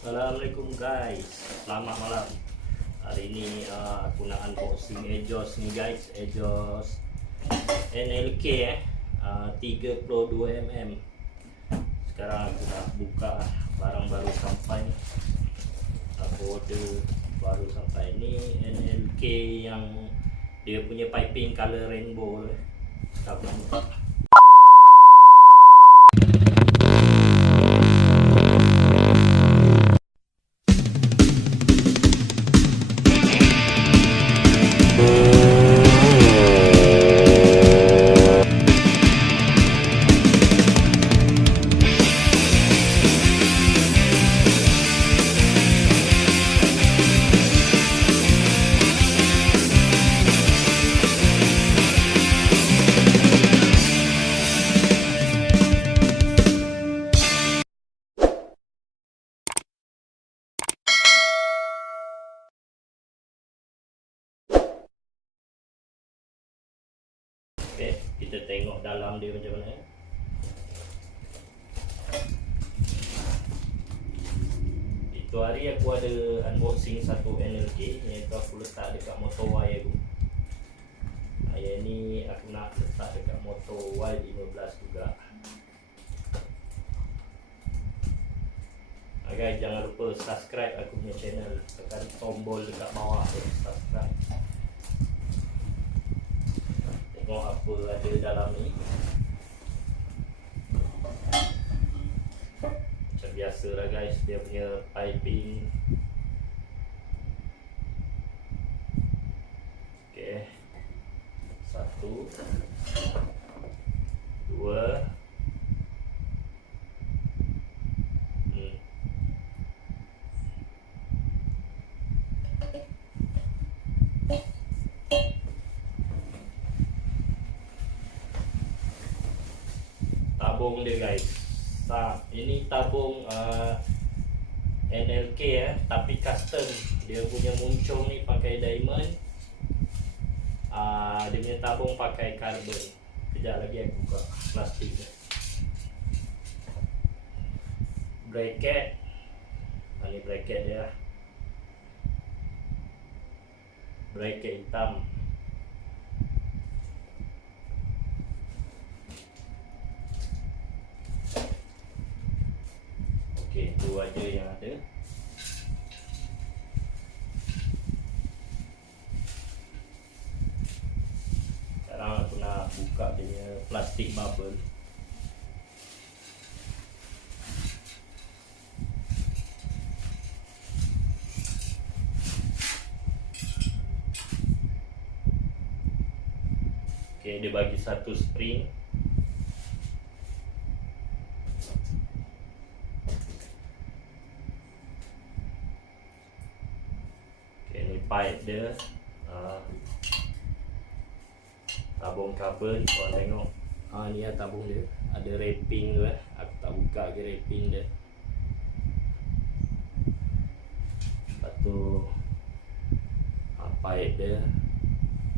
Assalamualaikum guys, selamat malam. Hari ini aku nak unboxing exhaust ni guys, exhaust NLK 32mm. Sekarang aku nak buka barang baru sampai. Aku order baru sampai ni NLK yang dia punya piping color rainbow. Kita buka. Okay, kita tengok dalam dia macam mana. Itu hari aku ada unboxing satu NLK, iaitu aku letak dekat motor Y aku. Yang ni aku nak letak dekat motor Y15 juga. Guys, jangan lupa subscribe aku punya channel, tekan tombol dekat bawah tu, subscribe. Tengok apa ada dalam ni. Macam biasa lah guys, dia punya piping. Okay, 1 2 tabung dia guys. Ini tabung NLK tapi custom. Dia punya muncung ni pakai diamond. Dia punya tabung pakai karbon. Kejap lagi aku buka plastik dia. Bracket. Ini bracket dia. Bracket hitam. Okey, itu aja yang ada. Sekarang aku nak buka dia plastik bubble. Okey, dia bagi satu spring. Pipe dia, tabung karbon. Korang tengok, ni lah tabung dia. Ada wrapping tu aku tak buka ke wrapping dia. Lepas tu pipe dia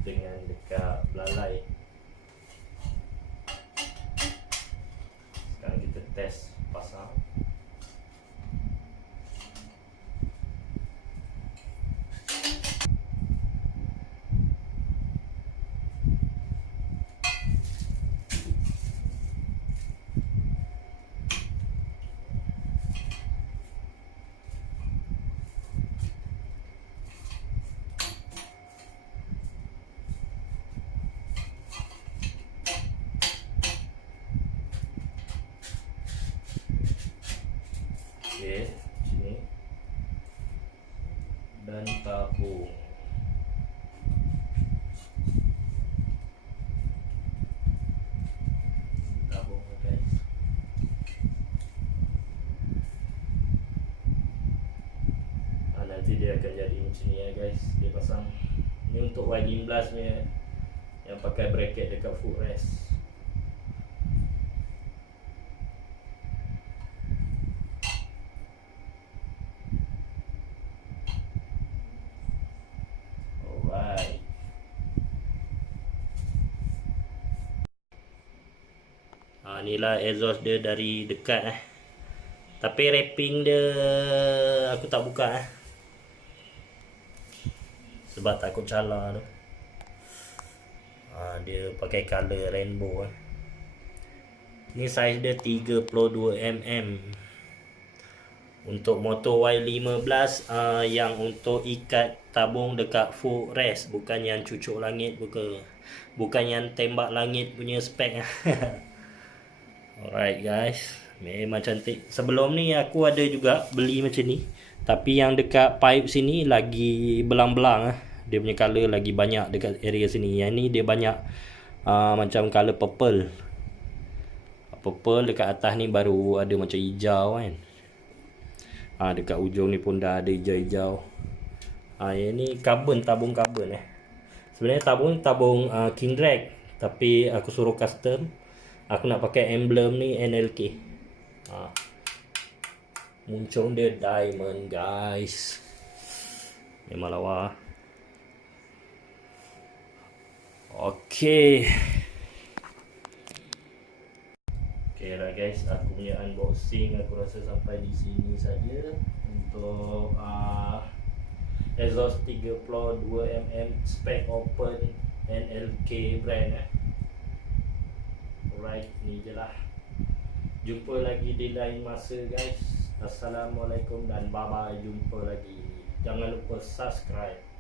dengan dekat belalai. Sekarang kita test pasang. Okey, sini. Dan tabung. Tabung guys. Nanti dia akan jadi macam ni ya guys. Dia pasang. Ni untuk Y15 nya yang pakai bracket dekat footrest. Inilah exhaust dia dari dekat. Tapi wrapping dia aku tak buka sebab takut calar tu. Dia pakai color rainbow Ni saiz dia 32mm. Untuk motor Y15 yang untuk ikat tabung dekat footrest, bukan yang cucuk langit, bukan yang tembak langit punya spek. Alright guys, memang cantik. Sebelum ni aku ada juga beli macam ni, tapi yang dekat pipe sini lagi belang-belang Dia punya color lagi banyak dekat area sini. Yang ni dia banyak macam color purple. Dekat atas ni baru ada macam hijau kan. Dekat ujung ni pun dah ada hijau-hijau. Yang ni carbon, tabung carbon Sebenarnya tabung King Drag, tapi aku suruh custom. Aku nak pakai emblem ni NLK. Muncung dia diamond guys. Memang lawa. Okay lah guys, aku punya unboxing aku rasa sampai di sini saja untuk exhaust 32mm spec open NLK brand Alright, ni je lah. Jumpa lagi di lain masa guys. Assalamualaikum dan bye bye. Jumpa lagi. Jangan lupa subscribe.